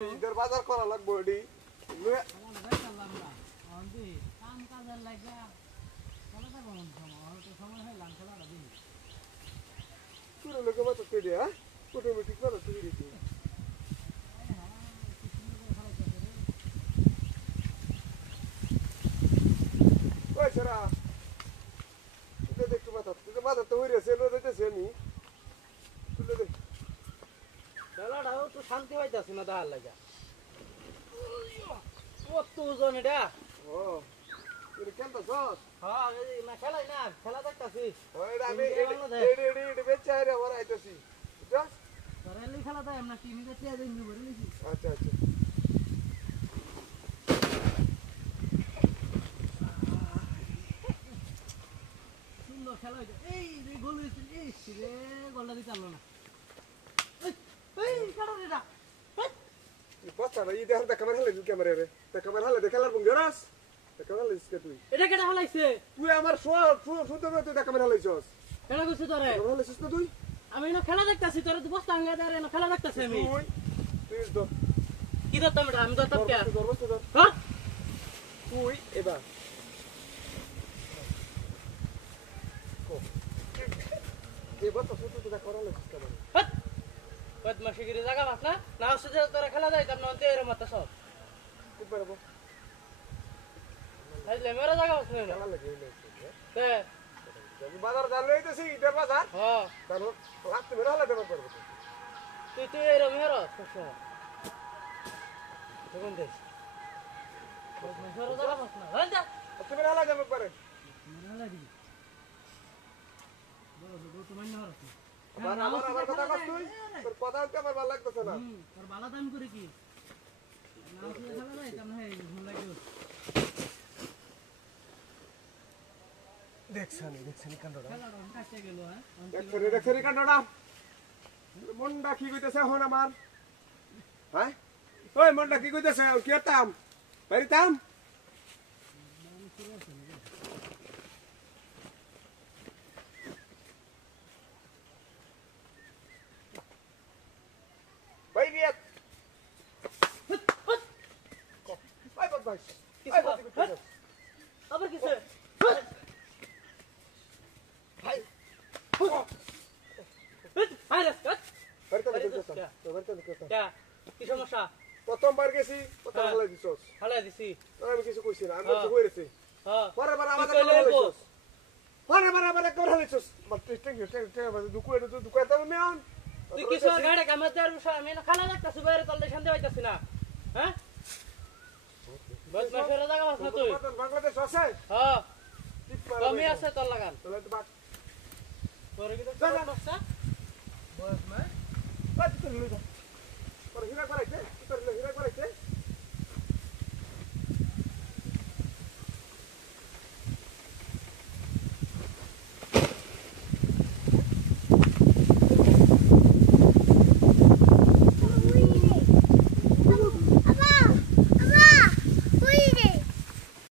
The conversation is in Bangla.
ঈদের বাজার করা লাগবে এটি পুরো লোকে বাজার করে হ্যাঁ অটোমেটিক বাজার করে দিচ্ছি ওই সারা তুই দেখতে বাজার তুই বাজার তো হয়ে গেছে রয়েছে আমি তুলে দেখ খেলাটাও তো শান্তি পাইতাছি না তাহার লাগা কত ওজন এটা ও তুই কেমন আছিস হ্যাঁ না খেলাই না খেলা দেখতাছি ওইটা আমি এডি বেচে আইরে আবার আইতাছি বুঝছস রেলি খেলা দেয় না টিভি দেখতে যাই নি বলে নিছি আচ্ছা আচ্ছা সুন্দর খেলা হইছে এই রে গোল হইছে এই রে গোলটা দিতে পারলো না এই কাটো রেডা তুই বাচ্চা না ঈদের হাতে ক্যামেরা হালে ক্যামেরা রে তে ক্যামেরা হালে দেখালার বঙ্গরাস তে ক্যামেরা হালে তুই এটা কেডা হলাইছে তুই আমার সুন্দর তুই ক্যামেরা হালাইছস কেডা কইছ তোরে ক্যামেরা হালাইছস না তুই আমি না খেলা দেখতাছি তোরে তো বস্তা আঙ্গা দাঁড়ায় না খেলা দেখতাছি আমি তুই তো কি দত্তম এটা আমি দত্তম কে ধর হ্যাঁ তুই এবার এই বাচ্চা সুন্দর তুই ক্যামেরা হালাইছস ক্যামেরা বদমাশি করে জায়গা মাছ না না হচ্ছে যে তোরা খেলা যাইতাম না অন্তে এর মত সব তুই পারবো তাইলে মেরা জায়গা মাছ না খেলা লাগে তে আমি বাজার জানলে হইতেছি ঈদের বাজার হ্যাঁ তারপর রাত্রে মেরা হালাইতে পারবো তুই এর মেরা সবসময় দেখুন দেখ বদমাশি জায়গা মাছ না জান যা তুই মেরা হালাইতে পারে মেরা লাগি বড় বড় তো মান্য হচ্ছে আমার কথা কস তুই তোর কথা হচ্ছে আমার ভালো লাগতেছে না তোর বালা দাম করে কি না হচ্ছে খেলা যাইতাম না এই ঘুম লাগিও দেখছানি কান্ডটা খেলাটা কাটতে গেল হ্যাঁ দেখছানি কান্ডটা মনটা কি কইতেছে এখন আমার হ্যাঁ ওই মনটা কি কইতেছে কি আতাম বাইরিতাম বাইরিয়াত ভাই বদমাইশ আবার কিসে ভাই হাই রে কি সমস্যা প্রথমবার গেছি প্রথম ভালো দিছস হালাই দিছি আমি কিছু কইছি না আমি কিছু কইরেছি হ্যাঁ পরে বার আমাদের কি কইলে কথা হইছস পরে বার আমাদের কথা হইছস মাত্র টেস্টিং দুকুয়ে তো মেন তুই কিছু গাড়ি কামাতে আর আমি না খালা লাগতাছি বাইরে তলতে শান্তি পাইতাছি না হ্যাঁ বদমাশের জায়গা মাছ না তুই বাংলাদেশ আছে হ্যাঁ কমই আছে তোর লাগান তাহলে তো বাক তোর কি তো সমস্যা বস মা বাদ তুই লই যা পরে হিরা করাইতে তোর হিরা করাইতে